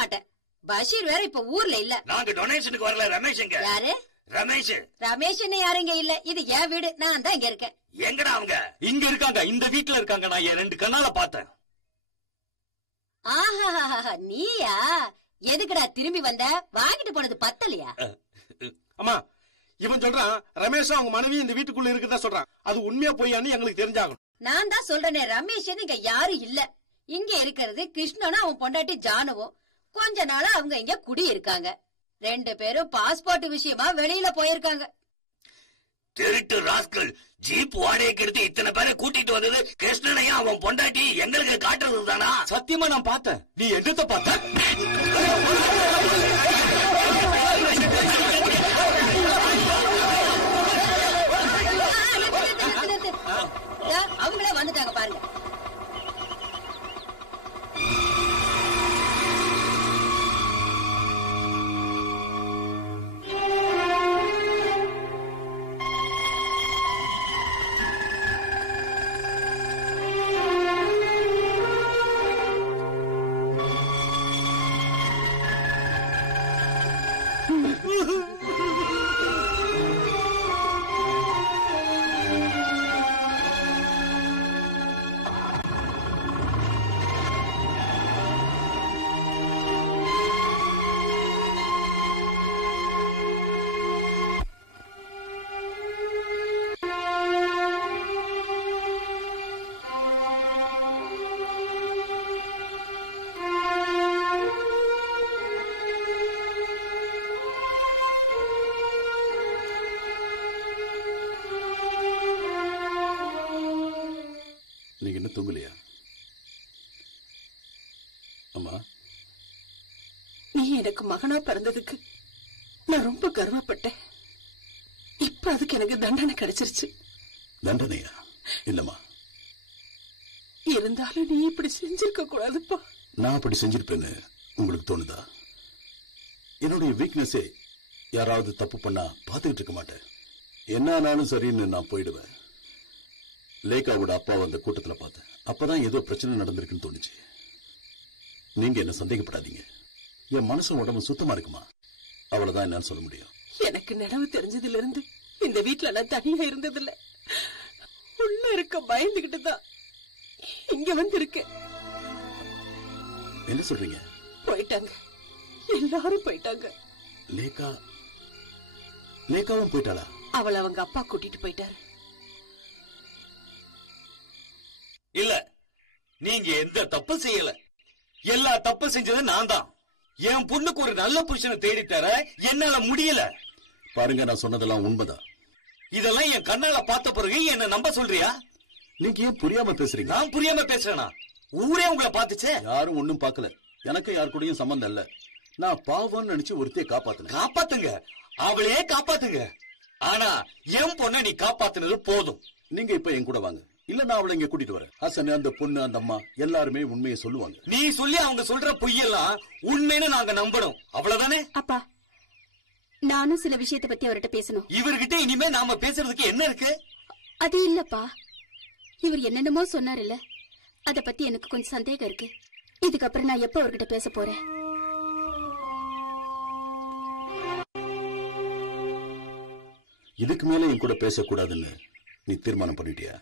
மாட்டேன். பஷீர் வேற இப்ப ஊர்ல இல்ல. நாங்க டொனேஷனுக்கு வரல. ரமேஷ் எங்க? யாரு? ரமேஷ். ரமேஷ் யாரும் இங்க இல்ல. இது என் வீடு, நான் தான் இங்க இருக்கேன். எங்கடா அவங்க? இங்க இருக்காங்க, இந்த வீட்டுல இருக்காங்க. நான் என் 2 கண்ணால பார்த்தேன். ஆஹா, நீயா? எதுக்குடா திரும்பி வந்த? வாங்கிட்டு போனது பத்தலையா? அம்மா, இவன் சொல்றான் ரமேஷும் அவங்க மனைவி இந்த வீட்டுக்குள்ள இருக்குதா சொல்றான். அது உண்மையா போயான்னு எங்களுக்கு தெரிஞ்சாகணும். நான் தான் சொல்றேனே, ரமேஷ் இங்க யாரும் இல்ல. இங்க இருக்கிறது கிருஷ்ணனும் அவன் பொண்டாட்டி ஜானுவும். கொஞ்ச நாளா அவங்க இங்க குடி இருக்காங்க. 2 பேரும் பாஸ்போர்ட் விஷயமா வெளியில போயிருக்காங்க. திருட்டு ராஸ்கல் ஜீப் வாடகைக்கு எடுத்து இத்தனை பேரை கூட்டிட்டு வந்தது கிருஷ்ணனையும் அவன் பொண்டாட்டி எங்களுக்கு காட்டுறது தானா? சத்தியமா நான் பார்த்தேன். நீ என்னத்த பார்த்த? அவங்களே வந்துட்டாங்க பாருங்க. நீங்க என்ன தூங்கலையா? அம்மா, நீ எனக்கு மகனா பிறந்ததுக்கு நான் ரொம்ப கர்வப்பட்டேன். இப்ப அதுக்கு எனக்கு தண்டனை கிடைச்சிருச்சு. தண்டனையா? இல்லம்மா, இருந்தாலும் நீ இப்படி செஞ்சிருக்க கூடாதுப்பா. நான் அப்படி செஞ்சிருப்பேன்னு உங்களுக்கு தோணுதா? என்னுடைய வீக்னஸே யாராவது தப்பு பண்ணா பாத்துக்கிட்டு இருக்க மாட்டேன். என்ன ஆனாலும் சரின்னு நான் போயிடுவேன். லேகாவோட அப்பா அந்த கூட்டத்துல பார்த்தேன். அப்பதான் ஏதோ பிரச்சனை நடந்திருக்குன்னு தோணுச்சு. நீங்க என்ன சந்தேகப்படாதீங்க. என் மனசு உடம்பு சுத்தமா இருக்குமா? அவ்வளவுதான் என்னால சொல்ல முடியும். எனக்கு நினைவு தெரிஞ்சதுல இருந்து இந்த வீட்டுல நான் தனியா இருந்ததில்ல. உள்ள இருக்க பயந்துகிட்டு தான் இங்க வந்து இருக்கேன். என்ன சொல்றீங்க? போயிட்டாங்க, எல்லாரும் போயிட்டாங்க. லேகாவும் போயிட்டாளா? அவளை அவங்க அப்பா கூட்டிட்டு போயிட்டாரு. இல்ல, நீங்க எந்த தப்பு செய்யல. எல்லா தப்பு செஞ்சது நான் தான். என் பொண்ணுக்கு ஒரு நல்ல புருஷனை தேடித்தர என்னால முடியல. பாருங்க, நான் சொன்னதெல்லாம் உண்மைதான். இதெல்லாம் என் கண்ணால பார்த்த பிறகு என்ன நம்ப சொல்றியா? நீங்க ஏன் புரியாம பேசுறீங்க? நான் புரியாம பேசுறேனா? ஊரே உங்களை பாத்துச்சே. யாரும் ஒண்ணும் பாக்கல. எனக்கு யாரு கூடயும் சம்பந்தம் இல்ல. நான் பாவம்னு நினைச்சு ஒருத்தைய காப்பாத்துனேன். காப்பாத்துங்க, அவளையே காப்பாத்துங்க. ஆனா என் பொண்ணை நீ காப்பாத்துனது போதும். நீங்க இப்ப என் கூட வாங்க. இல்ல நான் அவளை இங்க கூட்டிட்டு வரேன். ஹசன், அந்த பொண்ணு, அந்த அம்மா எல்லாருமே உண்மையை சொல்லுவாங்க. நீ சொல்லி அவங்க சொல்ற பொய்யெல்லாம் உண்மைன்னு நாங்க நம்பணும். அவ்வளவுதானே? அப்பா, நானும் சில விஷயத்தை பத்தி அவர்கிட்ட பேசணும். இவர்கிட்ட இனிமே நாம பேசுறதுக்கு என்ன இருக்கு? அது இல்லப்பா, இவர் என்னென்னமோ சொன்னார் இல்ல, அத பத்தி எனக்கு கொஞ்சம் சந்தேகம் இருக்கு. இதுக்கப்புறம் நான் எப்ப அவர்கிட்ட பேச போறேன்? இதுக்கு மேல என் கூட பேசக்கூடாதுன்னு நீ தீர்மானம் பண்ணிட்டியா?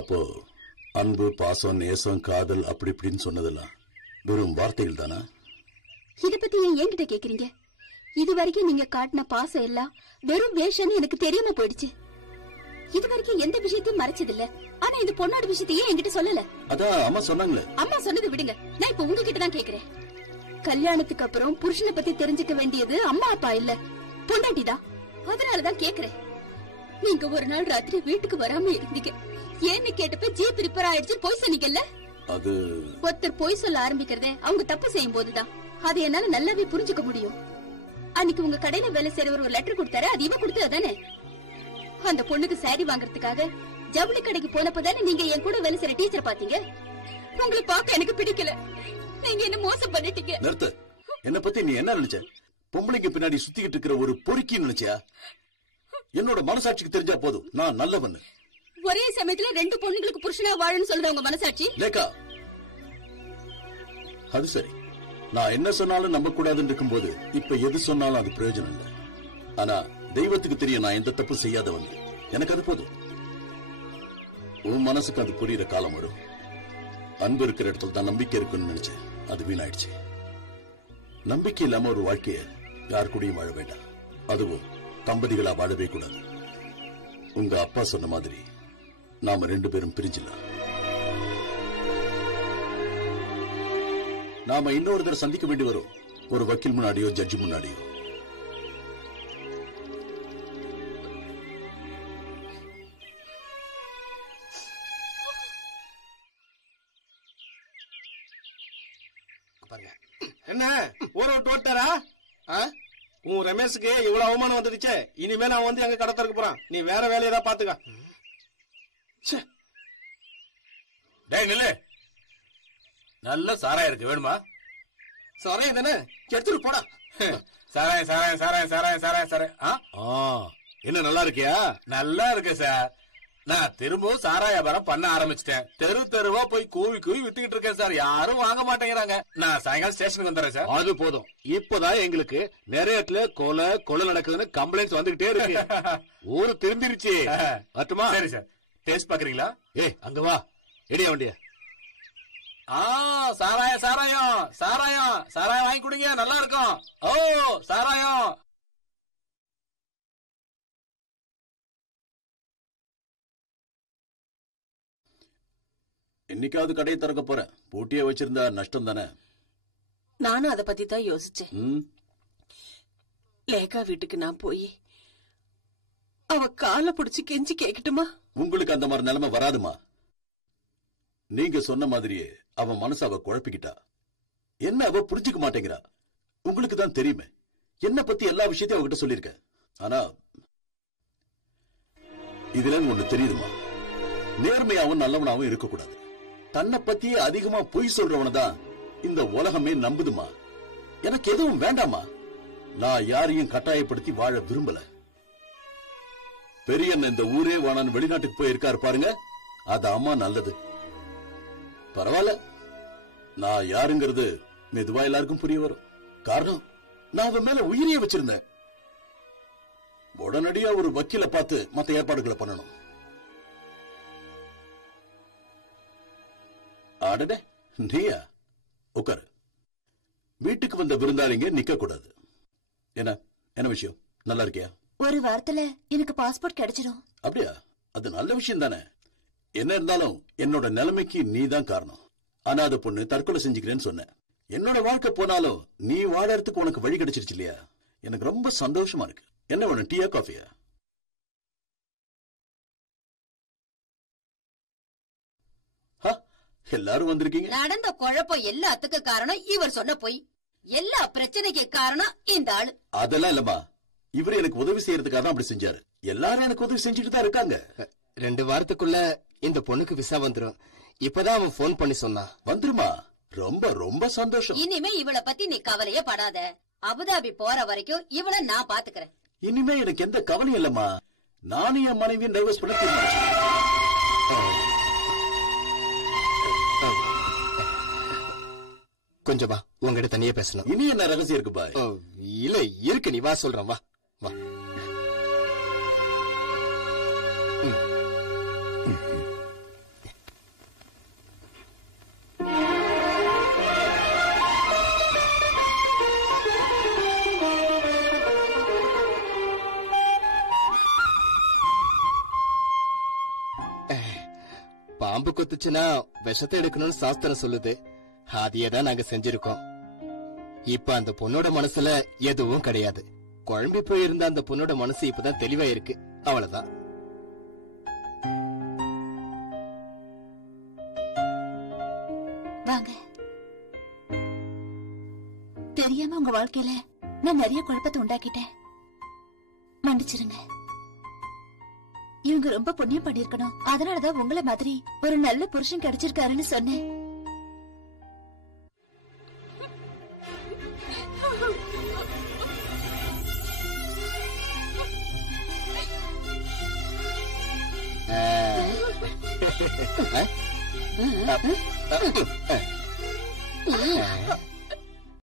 அப்போ அன்பு, பாசம், நேசம், காதல் அப்படி இப்படின்னு சொன்னதெல்லாம் வெறும் வார்த்தைகள் தானா? இத பத்தி ஏன் என்கிட்ட கேக்குறீங்க? இது வரைக்கும் நீங்க காட்டின பாசம் எல்லாம் வெறும் வேஷம்னு எனக்கு தெரியாம போயிடுச்சு. இது வரைக்கும் எந்த விஷயத்தையும் மறைச்சதில்ல. ஆனா இந்த பொண்ணோட விஷயத்தையே என்கிட்ட சொல்லல. அதான் அம்மா சொன்னாங்களே. அம்மா சொன்னது விடுங்க, நான் இப்ப உங்ககிட்ட தான் கேக்குறேன். கல்யாணத்துக்கு அப்புறம் புருஷனை பத்தி தெரிஞ்சுக்க வேண்டியது அம்மா அப்பா இல்ல, பொண்டாட்டிதான். அதனாலதான் கேக்குறேன். நீங்க ஒரு நாள் ராத்திரி வீட்டுக்கு வராம இருந்தீங்க. ஏன்னு கேட்டப்ப ஜீப் ரிப்பேர் ஆயிடுச்சு போய் சொன்னீங்கல்ல. அது ஒருத்தர் போய் சொல்ல ஆரம்பிக்கிறதே அவங்க தப்பு செய்யும் போதுதான். அது என்னால நல்லாவே புரிஞ்சுக்க முடியும். அன்னைக்கு உங்க கடையில வேலை செய்யறவர் ஒரு லெட்டர் கொடுத்தாரு, அது இவ கொடுத்ததானே? அந்த பொண்ணுக்கு சாரி வாங்கறதுக்காக ஜவுளி கடைக்கு போனப்பதானே நீங்க என் கூட வேலை செய்யற டீச்சர் பாத்தீங்க. உங்களை பார்க்க எனக்கு பிடிக்கல. நீங்க என்ன மோசம் பண்ணிட்டீங்க. நிறுத்து. என்ன பத்தி நீ என்ன நினைச்ச? பொம்பளைக்கு பின்னாடி சுத்திக்கிட்டு இருக்கிற ஒரு பொறுக்கி நினைச்சியா? என்னோட மனசாட்சிக்கு தெரிஞ்சா போதும், நான் நல்லவன். ஒரே சமயத்துல 2 பொண்ணுங்களுக்கு புருஷனா வாழன்னு சொல்லுது உங்க மனசாட்சி. லேக்கா, அது சரி. நான் என்ன சொன்னாலும் நம்ப கூடாதுன்னு இருக்கும்போது இப்ப எது சொன்னாலும் அது பிரயோஜனம் இல்லை. ஆனா தெய்வத்துக்கு தெரியும் நான் எந்த தப்பு செய்யாதவன். எனக்கு அது போதும். உன் மனசுக்கு அது புரியுற காலம் வரும். அன்பு இருக்கிற இடத்துல தான் நம்பிக்கை இருக்குன்னு நினைச்சேன். அது வீணாயிடுச்சு. நம்பிக்கை இல்லாம ஒரு வாழ்க்கைய யார் கூடயும் வாழ வேண்டாம். அதுவும் தம்பதிகளா வாழவே கூடாது. உங்க அப்பா சொன்ன மாதிரி நாம 2 பேரும் பிரிஞ்சிடலாம். நாம இன்னொரு தடவை சந்திக்க வேண்டி வரும். ஒரு வக்கீல் முன்னாடியோ ஜட்ஜி முன்னாடியோ. என்ன ஊரை விட்டு ஓட்டாரா? உன் ரமேஷுக்கு இவ்வளவு அவமானம் வந்துடுச்சே. இனிமேல் அவன் வந்து எங்க கடை திறக்க போறான். நீ வேற வேலையை தான் பாத்துக்க. டேய் நில்லு. நல்ல சாராயம் இருக்கு, வேணுமா? சாராயம் தானே, எடுத்துட்டு போடா. சாராயம் சாராயம் சாராயம் சாராயம் சாராயம் சாராயம். என்ன நல்லா இருக்கியா? நல்லா இருக்கு சார். நான் திரும்பவும் சாராய வியாபாரம் பண்ண ஆரம்பிச்சிட்டேன். தெரு தெருவா போய் கூவி கூவி வித்துக்கிட்டு இருக்கேன் சார். யாரும் வாங்க மாட்டேங்கிறாங்க. நான் சாயங்காலம் ஸ்டேஷனுக்கு வந்துடுறேன் சார். அது போதும். இப்பதான் எங்களுக்கு நிறைய இடத்துல கொலை நடக்குதுன்னு கம்ப்ளைண்ட்ஸ் வந்துகிட்டே இருக்கு. ஊரு திரும்பிருச்சு. அட்டுமா? சரி சார். டேஸ்ட் பாக்குறீங்களா? அங்க வா, எடியா வண்டிய. சாராயம் சாராயம் சாராயம் சாராயம் வாங்கி கொடுங்க, நல்லா இருக்கும். ஓ சாராயம். என்னைக்காவது கடையை திறக்க போறேன். போட்டியே வச்சிருந்தா நஷ்டம் தானே. நானும் அதை பத்தி தான் யோசிச்சேன். லேகா வீட்டுக்கு நான் போய் அவ காலை பிடிச்சு கெஞ்சி கேக்கட்டுமா? உங்களுக்கு அந்த மாதிரி நிலைமை வராதுமா. நீங்க சொன்ன மாதிரியே அவன் மனசு அவ குழப்பிக்கிட்டா. என்ன அவ புரிஞ்சுக்க மாட்டேங்கிறா. உங்களுக்கு தான் தெரியுமே, என்ன பத்தி எல்லா விஷயத்தையும் அவகிட்ட சொல்லிருக்க. ஆனா இதுல ஒண்ணு தெரியுதுமா, நேர்மையாவும் நல்லவனாவும் இருக்கக்கூடாது. தன்னை பத்தியே அதிகமா பொய் சொல்றவனதான் இந்த உலகமே நம்புதுமா. எனக்கு எதுவும் வேண்டாமா. நான் யாரையும் கட்டாயப்படுத்தி வாழ விரும்பல. பெரியண்ண இந்த ஊரே வானான்னு வெளிநாட்டுக்கு போயிருக்காரு பாருங்க, அது அம்மா நல்லது. பரவாயில்ல, நான் யாருங்கிறது மெதுவா எல்லாருக்கும் புரிய வரும். காரணம், நான் அவன் மேல உயிரியே வச்சிருந்தேன். உடனடியா ஒரு வக்கீல பார்த்து மத்த ஏற்பாடுகளை பண்ணணும். ஆடடே, நீயா? உட்காரு. வீட்டுக்கு வந்த விருந்தாளிங்க நிக்க கூடாது. என்ன விஷயம்? நல்லா இருக்கியா? ஒரு வாரத்துல எனக்கு பாஸ்போர்ட் கிடைச்சிடும். அப்படியா? அது நல்ல விஷயம் தானே. என்ன இருந்தாலும் என்னோட நிலைமைக்கு நீ தான் காரணம். அனாதை பொண்ணு தற்கொலை செஞ்சுக்கிறேன்னு சொன்ன. என்னோட வாழ்க்கை போனாலும் நீ வாழறதுக்கு உனக்கு வழி கிடைச்சிருச்சு இல்லையா? எனக்கு ரொம்ப சந்தோஷமா இருக்கு. என்ன வேணும், டீயா காஃபியா? எல்லாரும் வந்திருக்கீங்க. நடந்த குழப்பம் எல்லாத்துக்கும் காரணம் இவர் சொன்ன பொய். எல்லா பிரச்சனைக்கு காரணம் இந்த ஆளு. அதெல்லாம் இல்லம்மா, இவரு எனக்கு உதவி செய்யறதுக்காக தான் அப்படி செஞ்சாரு. எல்லாரும் எனக்கு உதவி செஞ்சுட்டு தான் இருக்காங்க. 2 வாரத்துக்குள்ள இந்த பொண்ணுக்கு விசா வந்துரும். இப்பதான் அவன் போன் பண்ணி சொன்னான். வந்துருமா? ரொம்ப ரொம்ப சந்தோஷம். இனிமே இவளை பத்தி நீ கவலையே படாத. அபுதாபி போற வரைக்கும் இவளை நான் பாத்துக்கிறேன். இனிமே எனக்கு எந்த கவலையும் இல்லம்மா. நானும் என் மனைவியும் டைவர்ஸ் பண்ண தீர்மானிச்சேன். கொஞ்சம் வா, உங்ககிட்ட தனியா பேசணும். இனி என்ன ரகசியம் இருக்கு பாய்? இல்ல இருக்கு, நீ வா சொல்றேன். வா வா. பாம்பு கொத்துச்சுன்னா விஷத்தை எடுக்கணும்னு சாஸ்திரம் சொல்லுது. அதையேதான் நாங்க செஞ்சிருக்கோம். இப்ப அந்த பொண்ணோட மனசுல எதுவும் கிடையாது. குழம்பி போயிருந்த அந்த பொண்ணோட மனசு இப்பதான் தெளிவா இருக்கு. அவ்வளவுதான். வாங்க. தெரியாம உங்க வாழ்க்கையில நான் நிறைய குழப்பத்தை உண்டாக்கிட்டேன். மன்னிச்சிருங்க. இவங்க ரொம்ப புண்ணியம் பண்ணிருக்கணும். அதனாலதான் உங்களை மாதிரி ஒரு நல்ல புருஷன் கிடைச்சிருக்காருன்னு சொன்னேன்.